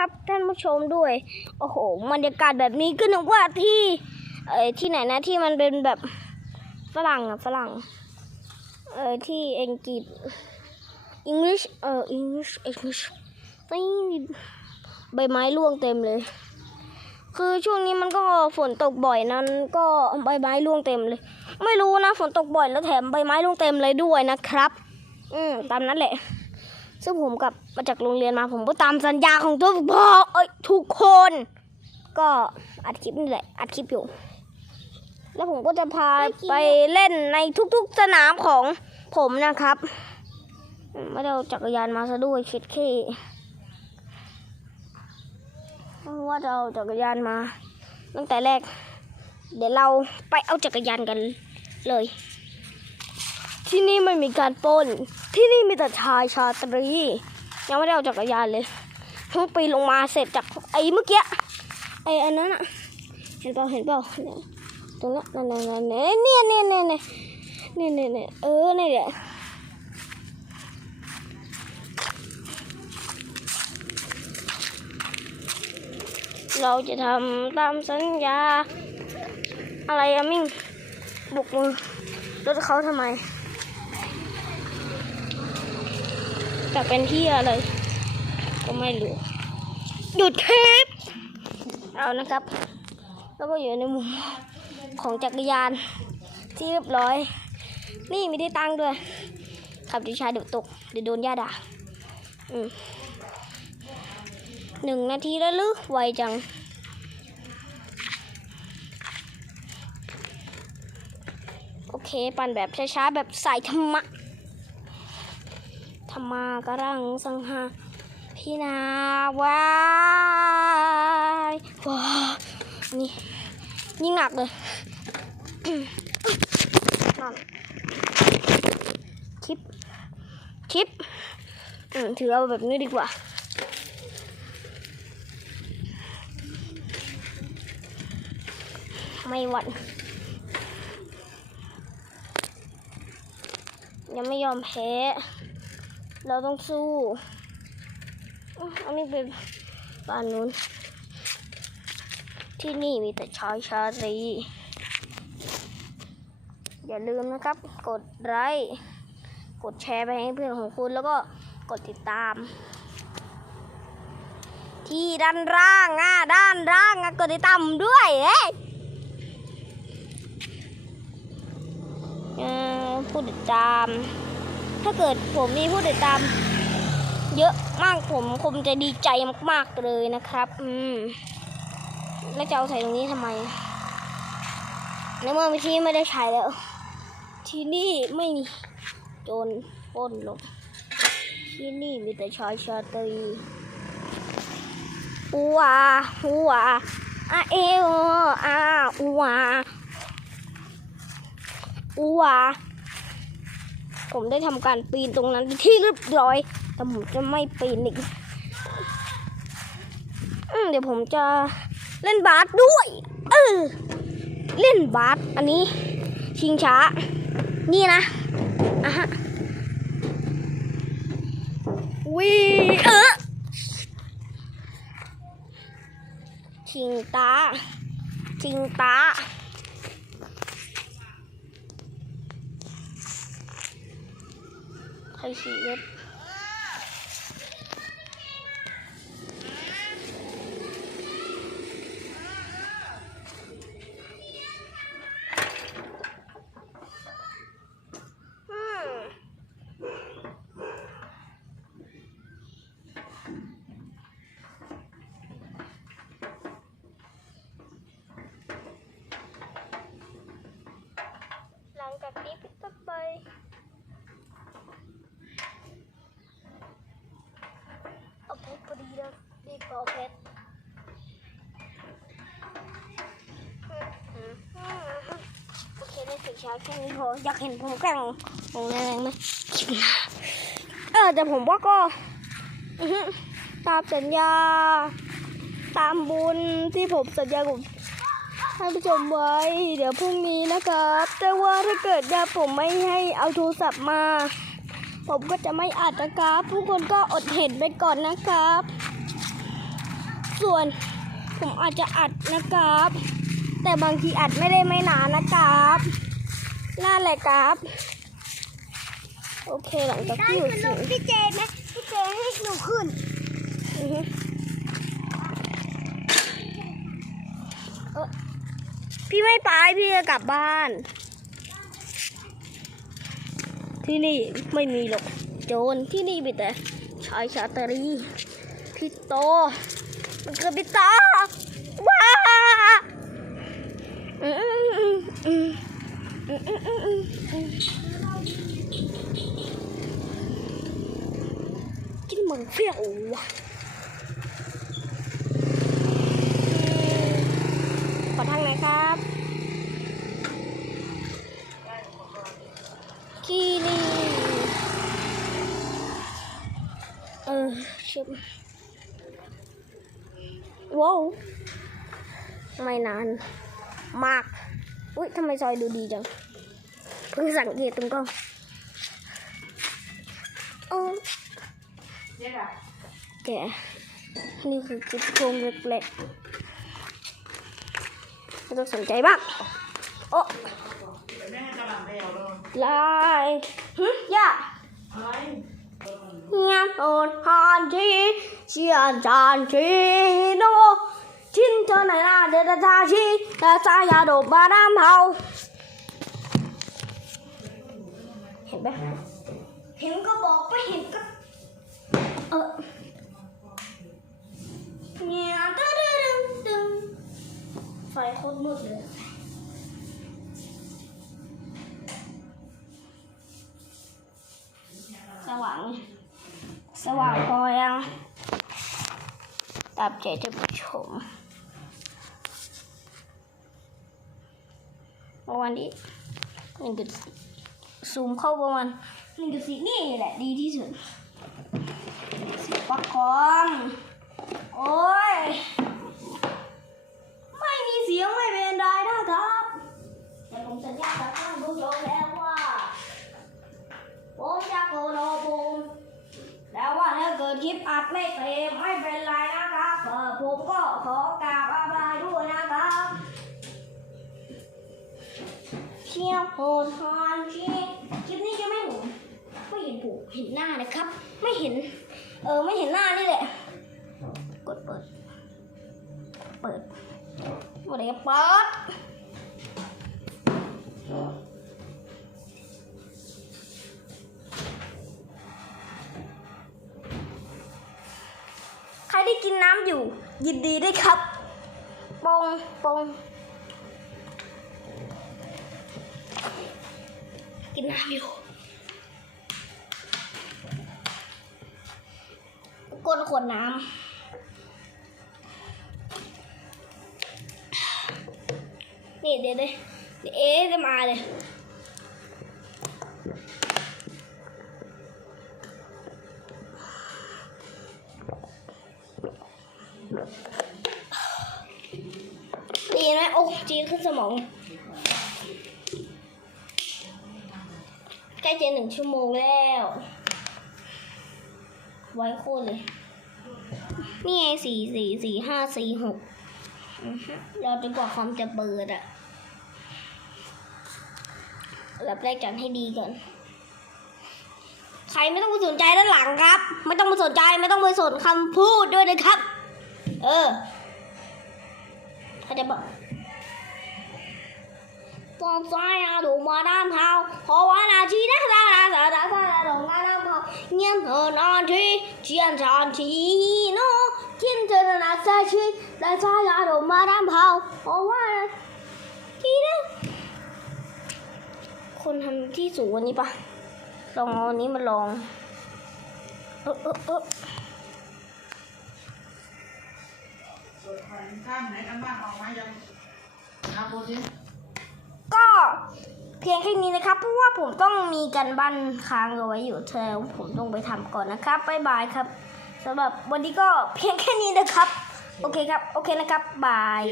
นะครับ ท่านผู้ชมด้วย โอ้โหบรรยากาศแบบนี้ก็นึกว่าที่เอ่อที่ไหนนะที่มันเป็นแบบฝรั่งอะฝรั่งเอ่อที่อังกฤษ English เอ่อ English English นี่ใบไม้ร่วงเต็มเลย คือช่วงนี้มันก็ฝนตกบ่อยนั้น ก็ใบไม้ร่วงเต็มเลย ไม่รู้นะฝนตกบ่อยแล้วแถมใบไม้ร่วงเต็มเลยด้วยนะครับ อืมตามนั้นแหละ ซึ่งผมกลับมาจากโรงเรียนมาผมก็ตามสัญญาของตัวพ่อเอ้ยทุกคน ก็อัดคลิปนี่แหละอัดคลิปอยู่ แล้วผมก็จะพาไปเล่นในทุกๆสนามของผมนะครับไม่ได้เอาจักรยานมาซะด้วยคิดแค่ว่าจะเอาจักรยานมา ตั้งแต่แรก เดี๋ยวเราไปเอาจักรยานกันเลย ที่นี่ไม่มีการปล้น ที่นี่มีแต่ชายชาตรียังไม่ได้เอาจักรยานเลยเพิ่งปีนลงมาเสร็จจากไอ้เมื่อกี้ไอ้อันนั้นอะเห็นเปล่าเห็นเปล่าเนี่ยตรงนั้นนั่นนั่นนั่นเนี่ยเนี่ยเนี่ยเนี่ยเนี่ยเนี่ยเนี่ยเออเนี่ยแหละเราจะทำตามสัญญา อะไรอะมิ่งบุกมือรถเขาทำไม แต่เป็นที่อะไร ก็ไม่รู้หยุดคลิปเอานะครับ แล้วก็อยู่ในมุมของจักรยานที่เรียบร้อย นี่ไม่ได้ตังค์ด้วย ขับดีชายเดี๋ยวตกเดี๋ยวโดนย่าด่าอืมหนึ่งนาทีแล้วหรือไวจังโอเค ปั่นแบบช้าๆ แบบสายธรรมะธรร มากรังสังหาพี่นาวายว้านี่ยิ่งหนักเลยนั่นคลิปคลิปอืมถือเอาแบบนี้ดีกว่าไม่หวั่นยังไม่ยอมแพ้ เราต้องสู้อันนี้เป็นบ้านนู้น ที่นี่มีแต่ชายชาตรีอย่าลืมนะครับ กดไลค์กดแชร์ไปให้เพื่อนของคุณแล้วก็กดติดตาม ที่ด้านล่างอะด้านล่างอะกดติดตามด้วยเอ้ยเอ่อผู้ติดตาม ถ้าเกิดผมมีผู้ติดตาม เยอะมากผมคงจะดีใจมากๆเลยนะครับ อืม แล้วจะเอาใส่ตรงนี้ทำไมในเมื่อเมื่อกี้ไม่ได้ใช้แล้ว ที่นี่ไม่มีโจรป้นหรอกที่นี่มีแต่ชายชาตรีอูวาอวาอาเอออาอูวาอวา ผมได้ทำการปีนตรงนั้นที่เรียบร้อย แต่ผมจะไม่ปีนอีกอเดี๋ยวผมจะเล่นบาสด้วย เออ เล่นบาสอันนี้ ชิงช้า นี่นะอะฮะวีเออชิงตาชิงตา ใครฉี่เล็บอืมหลังจากนี้พี่ต้องไป เอาเพชรพอดีแล้ว รีบเอเพชรโอเคได้สิช้าแค่นี้พออยากเห็นผมแกล้งผมแรงไหมเออแต่ผมว่าก็ตามสัญญา ตามบุญที่ผมสัญญากับท่านผู้ชมไว้ เดี๋ยวพรุ่งนี้นะครับ แต่ว่าถ้าเกิดว่าผมไม่ให้เอาโทรศัพท์มา ผมก็จะไม่อัดนะครับทุกคนก็อดเห็นไปก่อนนะครับ ส่วนผมอาจจะอัดนะครับ แต่บางทีอัดไม่ได้ไม่นานนะครับนั่นแหละครับ โอเคหลังจากได้ที่อยู่ขึ้นสูลูงกพี่เจไหมพี่เจให้หนูขึ้นอือฮึเอ่อพี่ไม่ไปพี่จะกลับบ้าน ที่นี่ไม่มีหรอกโจรที่นี่มีแต่ชายชาตรีพี่โต มันคือพี่ต่อว้ากินเหมือนเฟี้ยวว่ขอทางไหนครับขี่นี่เออชิบ ว้าวไม่นานมาก อุ้ยทำไมซอยดูดีจัง เพิ่งสังเกตตรงกล้องเออแกนี่คือคลิปโกงเล็กๆไม่ต้องสนใจบ้างโอ้ลายหึย่ เชี่ยจานชีโนทิ้งเธอไหนนะเดดตาชีดาตายาดบมาดามเฮาเห็นไหมเห็นก็บอกไม่เห็นก็เออเนี่ยตึ้งตึงไฟโคตมืดเลย ตามใจท่านผู้ชมประมาณนี้หนึ่งจุดสี่ซูมเข้าประมาณหนึ่งจุดสี่นี่แหละ ดีที่สุดสิบประกอบโอ้ย ไม่มีเสียงไม่เป็นไรนะครับแต่ผมสัญญากับท่านผู้ชมแล้วว่าผมจะโกนโอภูมแล้วว่าถ้าเกิดคลิปอัดไม่เต็มไม่เป็น ก็ขอกราบอาบายด้วยนะครับเที่ยวโหทอนชีคลิปนี้จะไม่เห็นไม่เห็นผูกเห็นหน้านะครับ ไม่เห็น เออไม่เห็นหน้านี่แหละ กดเปิด เปิดวันไหนเปิด ที่กินน้ำอยู่ ยินดีด้วยครับปองปองกินน้ำอยู่ก้นขวดน้ำนี่เดี๋ยวเดี๋ยวเดี๋ยวเอ๊ะจะมาเลย ขึ้นสมอง ใกล้จะหนึ่งชั่วโมงแล้ว ไว้โคตรเลย นี่ไงสี่สี่สี่ห้าสี่หกอือฮึเราจะกว่าคอมจะเปิดอะรับแรกจันให้ดีก่อน ใครไม่ต้องไปสนใจด้านหลังครับ ไม่ต้องไปสนใจไม่ต้องไปสนคำพูดด้วยนะครับ เออ เขาจะบอก ตอนซ้ายอาดูมาด้ามเท้าเพราะว่านาทีนะดาดาดาดาดาดาดงมาด้ามเท้าเงียบเหินนอนทีเชียนจานทีโนทิ้งเธอนาซาชีและซ้ายาดูมาดามเท้าเพราะว่าทีนะคนทำที่สูงวันนี้ปะลองเอาอันนี้มาลอง เออเออเออข้ามไหนกันบ้างออกมายังเอาโบสิ ก็เพียงแค่นี้นะครับ เพราะว่าผมต้องมีกันบ้านค้างเอาไว้อยู่เธอผมต้องไปทำก่อนนะครับบ๊ายบายครับสำหรับวันนี้ก็เพียงแค่นี้นะครับ โอเคครับ โอเคนะครับบาย